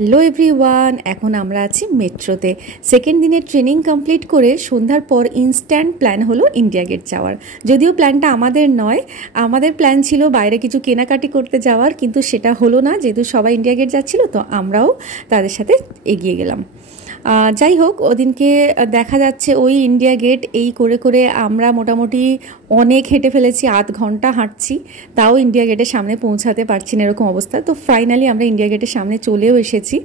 Hello everyone, এখন আমরা আছি মেট্রোতে। সেকেন্ড দিনের ট্রেনিং কমপ্লিট করে সন্ধ্যার পর ইনস্ট্যান্ট প্ল্যান হলো ইন্ডিয়া গেট যাওয়ার। যদিও প্ল্যানটা আমাদের নয়, আমাদের প্ল্যান ছিল বাইরে কিছু কেনাকাটি করতে যাওয়ার, কিন্তু সেটা হলো না। যেহেতু সবাই ইন্ডিয়া গেট যাচ্ছিল, তো আমরাও তাদের সাথে এগিয়ে গেলাম। যাই হোক, ওদিনকে দেখা যাচ্ছে ওই ইন্ডিয়া গেট এই করে করে আমরা মোটামুটি অনেক হেঁটে ফেলেছি, আধ ঘন্টা হাঁটছি, তাও ইন্ডিয়া গেটের সামনে পৌঁছাতে পারছি না, এরকম অবস্থা। তো ফাইনালি আমরা ইন্ডিয়া গেটের সামনে চলেও এসেছি।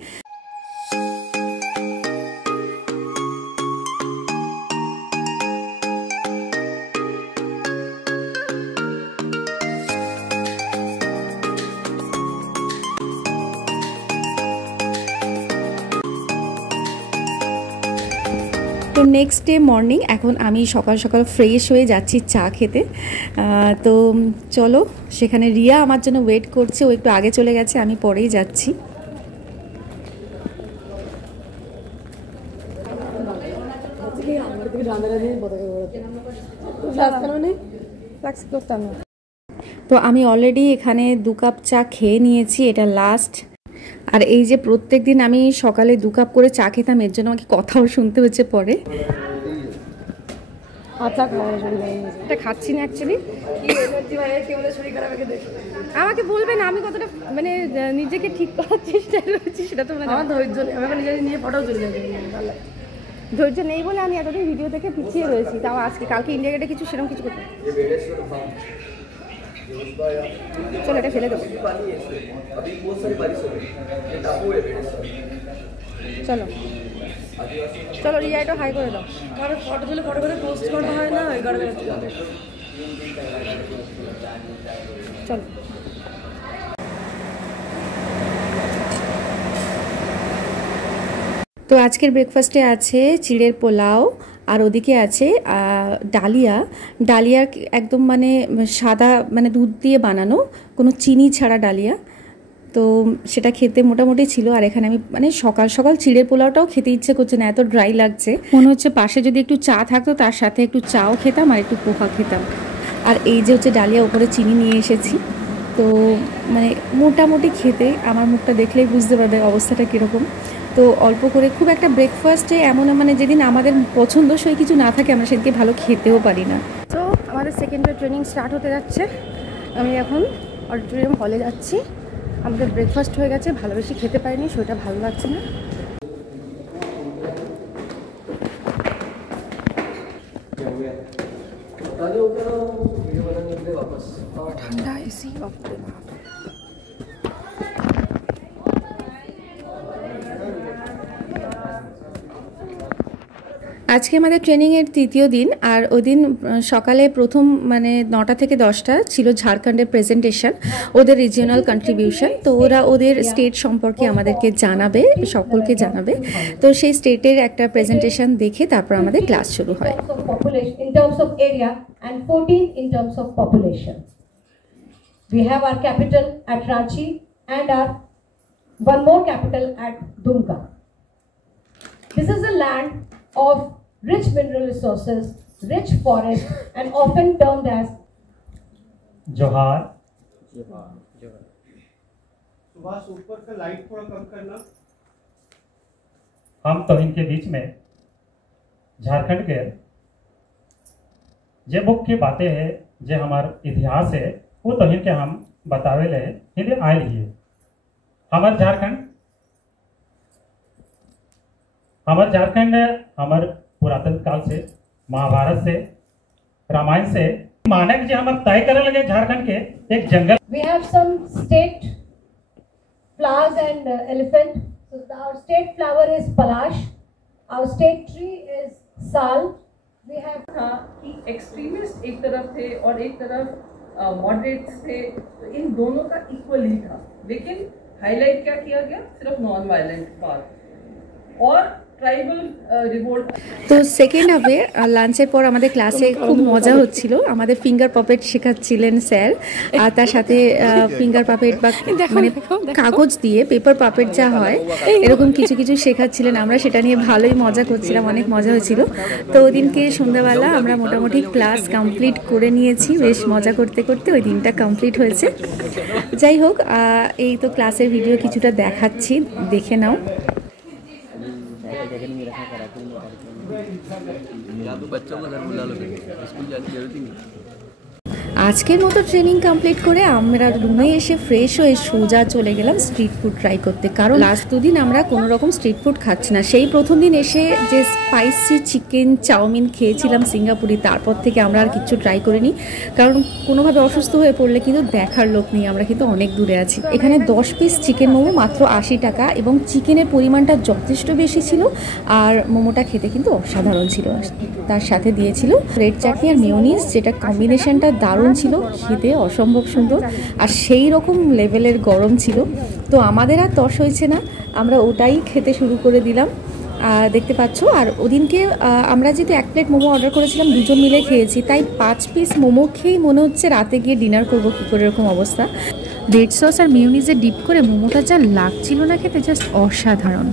তো নেক্সট ডে মর্নিং, এখন আমি সকাল সকাল ফ্রেশ হয়ে যাচ্ছি চা খেতে। তো চলো, সেখানে রিয়া আমার জন্য ওয়েট করছে, ও একটু আগে চলে গেছে, আমি পরেই যাচ্ছি। তো আমি অলরেডি এখানে 2 কাপ চা খেয়ে নিয়েছি, এটা লাস্ট। আর এই যে প্রত্যেক দিন আমি সকালে 2 কাপ করে চা খেতাম, এর জন্য আমাকে কথাও শুনতে হচ্ছে পরে। এটা খাচ্ছি না অ্যাকচুয়ালি। আমাকে বলবে না আমি কতটা মানে নিজেকে ঠিক করার চেষ্টা করছি, সেটা তো ধৈর্য নেই বলে আমি এতদিন ভিডিও থেকে পিছিয়ে রয়েছি। তাও আজকে কালকে ইন্ডিয়া গেটে কিছু সেরকম কিছু করতে, চলো এটা ফেলে দেবো। চলো চলো রিয়া, এটা হাই করে দাও। ফটো তুলে ফটো করে পোস্ট করা হয় না, চলো। তো আজকের ব্রেকফাস্টে আছে চিড়ের পোলাও, আর ওদিকে আছে ডালিয়া একদম মানে সাদা, মানে দুধ দিয়ে বানানো, কোনো চিনি ছাড়া ডালিয়া। তো সেটা খেতে মোটামুটি ছিল। আর এখানে আমি মানে সকাল সকাল চিড়ের পোলাওটাও খেতে ইচ্ছে করছে না, এত ড্রাই লাগছে। মনে হচ্ছে পাশে যদি একটু চা থাকতো, তার সাথে একটু চাও খেতাম আর একটু পোহা খেতাম। আর এই যে হচ্ছে ডালিয়া, উপরে চিনি নিয়ে এসেছি। তো মানে মোটামুটি খেতে, আমার মুখটা দেখলেই বুঝতে পারবে অবস্থাটা কীরকম। তো অল্প করে, খুব একটা ব্রেকফাস্টে এমন মানে যেদিন আমাদের পছন্দসই কিছু না থাকে, আমরা সেদিকে ভালো খেতেও পারি না। তো আমাদের সেকেন্ড ডে ট্রেনিং স্টার্ট হতে যাচ্ছে। আমি এখন অডিটোরিয়াম হলে যাচ্ছি। আমাদের ব্রেকফাস্ট হয়ে গেছে, ভালো বেশি খেতে পারিনি, সেটা ভালো লাগছে না। ঠান্ডা এসি আজকে আমাদের ট্রেনিংয়ের তৃতীয় দিন। আর ওই দিন সকালে প্রথম মানে 9টা থেকে 10টা ছিল ঝাড়খণ্ডের প্রেজেন্টেশন, ওদের রিজিওনাল কন্ট্রিবিউশন। তো ওরা ওদের স্টেট সম্পর্কে আমাদেরকে জানাবে, সকলকে জানাবে। তো সেই স্টেটের একটা প্রেজেন্টেশন দেখে তারপর আমাদের ক্লাস শুরু হয়। We have our capital at Ranchi and our one more capital at Dumka. This is a land of rich mineral resources, rich forest, and often termed as जोहार। सुभाष, ऊपर का लाइट थोड़ा कम करना। हम तो इनके बीच में झारखंड के जे बुक की बातें है, जे हमार इतिहास है, वो तो इनके हम बतावे ले इन्हें आए लिए। हमार झारखंड हमार पुरातन काल से, महाभारत से, रामायण से मानक जी हम तय करे लगे झारखंड के एक जंगल। we have some state flowers and elephant. So our state flower is Palash. Our state tree is Sal. We have था कि एक्सट्रीमिस्ट एक तरफ थे और एक तरफ मॉडरेट्स थे, तो इन दोनों का इक्वली था। लेकिन हाईलाइट क्या किया गया? सिर्फ नॉन वायलेंट पार्ट। और ट्राइबल रिवोल्ट। তো সেকেন্ড হাফে লাঞ্চের পর আমাদের ক্লাসে খুব মজা হচ্ছিল। আমাদের ফিঙ্গার পাপেট শেখাচ্ছিলেন স্যার, আর তার সাথে ফিঙ্গার পাপেট বা মানে কাগজ দিয়ে পেপার পাপেট যা হয় এরকম কিছু কিছু শেখাচ্ছিলেন। আমরা সেটা নিয়ে ভালোই মজা করছিলাম, অনেক মজা হয়েছিল। তো ওই দিনকে সন্ধ্যাবেলা আমরা মোটামুটি ক্লাস কমপ্লিট করে নিয়েছি, বেশ মজা করতে করতে ওই দিনটা কমপ্লিট হয়েছে। যাই হোক, এই তো ক্লাসের ভিডিও কিছুটা দেখাচ্ছি, দেখে নাও। बच्चों को घर बुला लो, स्कूल जाने की जरूरत ही नहीं। আজকের মতো ট্রেনিং কমপ্লিট করে আমরা রুমে এসে ফ্রেশ হয়ে সোজা চলে গেলাম স্ট্রিট ফুড ট্রাই করতে, কারণ লাস্ট দুদিন আমরা কোনো রকম স্ট্রিট ফুড খাচ্ছি না। সেই প্রথম দিন এসে যে স্পাইসি চিকেন চাউমিন খেয়েছিলাম সিঙ্গাপুরি, তারপর থেকে আমরা আর কিছু ট্রাই করিনি, কারণ কোনোভাবে অসুস্থ হয়ে পড়লে কিন্তু দেখার লোক নেই, আমরা কিন্তু অনেক দূরে আছি। এখানে 10 পিস চিকেন মোমো মাত্র 80 টাকা, এবং চিকেনের পরিমাণটা যথেষ্ট বেশি ছিল, আর মোমোটা খেতে কিন্তু অসাধারণ ছিল। তার সাথে দিয়েছিল রেড চাটনি আর মেয়োনিজ, যেটা কম্বিনেশনটা দারুণ ছিল, খেতে অসম্ভব সুন্দর, আর সেই রকম লেভেলের গরম ছিল। তো আমাদের আর তস হয়েছে না, আমরা ওটাই খেতে শুরু করে দিলাম, দেখতে পাচ্ছ। আর ওদিনকে আমরা যেহেতু 1 প্লেট মোমো অর্ডার করেছিলাম, দুজন মিলে খেয়েছি, তাই 5 পিস মোমো খেয়েই মনে হচ্ছে রাতে গিয়ে ডিনার করবো কী করে, এরকম অবস্থা। রেড সস আর মেয়োনিজে ডিপ করে মোমোটা যা লাগছিল না খেতে, জাস্ট অসাধারণ।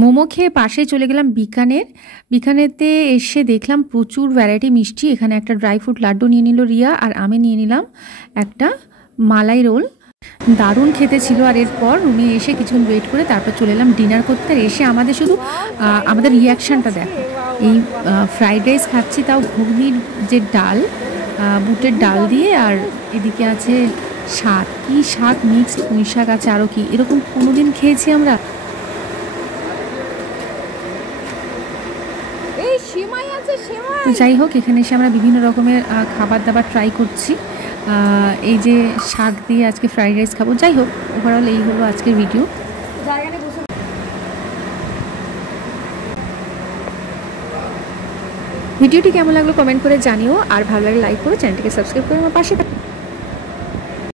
মোমো খেয়ে পাশে চলে গেলাম বিকানেরতে এসে দেখলাম প্রচুর ভ্যারাইটি মিষ্টি। এখানে একটা ড্রাই ফ্রুট লাড্ডু নিয়ে নিল রিয়া, আর আমি নিয়ে নিলাম একটা মালাই রোল। দারুণ খেতে ছিল। আর এরপর রুমে এসে কিছুক্ষণ ওয়েট করে তারপর চলে এলাম ডিনার করতে। আর এসে আমাদের শুধু আমাদের রিয়াকশানটা দেখো, এই ফ্রাইড রাইস খাচ্ছি, তাও ঘুগনির যে ডাল, বুটের ডাল দিয়ে, আর এদিকে আছে শাক, কি শাক মিক্সড, পুঁই শাক আছে, আরও কি, এরকম কোনোদিন খেয়েছি আমরা। তো যাই হোক, এখানে এসে আমরা বিভিন্ন রকমের খাবার দাবার ট্রাই করছি। এই যে শাক দিয়ে আজকে ফ্রাইড রাইস খাবো। যাই হোক, ওভারঅল এই হলো আজকের ভিডিও। ভিডিওটি কেমন লাগলো কমেন্ট করে জানিও, আর ভালো লাগলে লাইক করো, চ্যানেলটিকে সাবস্ক্রাইব করে আমার পাশে থাকো।